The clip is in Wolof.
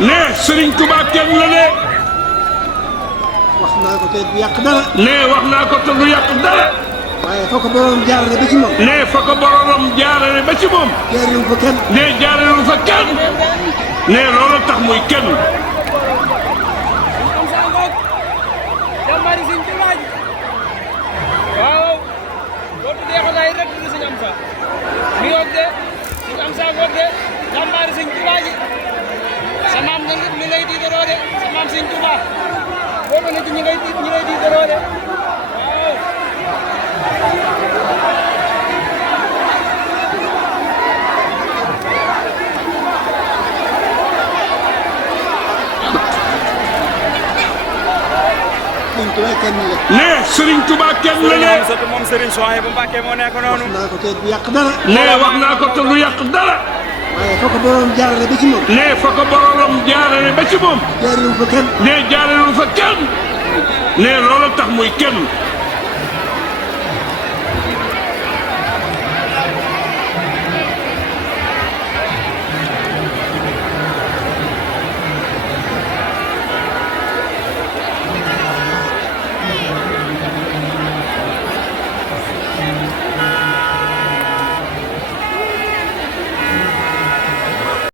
ne Serigne Touba kenn la de. wax naa ko te du yàq dara. ne wax naa ko te du yàq dara. waaye fa ko borom jaarale ba ci moom. ne fa ko boromam jaarale ba ci moom. jaarale fa kenn. ne jaarale fa kenn. ne loolu tax muy kenn. waaw boo tuddee ko day rek di Sëñ Amsa mi ngoog de Sëñ Amsa ngoog de jàmbaari Sëñ Tuubaa ji sa maam mi ngay diidaroo de sa maam Sëñ Tuubaa boo ko ne ci ñi ngay diidaroo de waaw ne Serigne Touba kenn la de. moom Serigne Souhaïbou Mbacké moo nekk noonu. wax naa ko te du yàq dara. ne wax naa ko te du yàq dara. waaye fa ko borom jaarale ba ci moom. ne fa ko boromam jaarale ba ci moom. jaarale fa kenn. ne jaarale fa kenn. ne loolu tax muy kenn.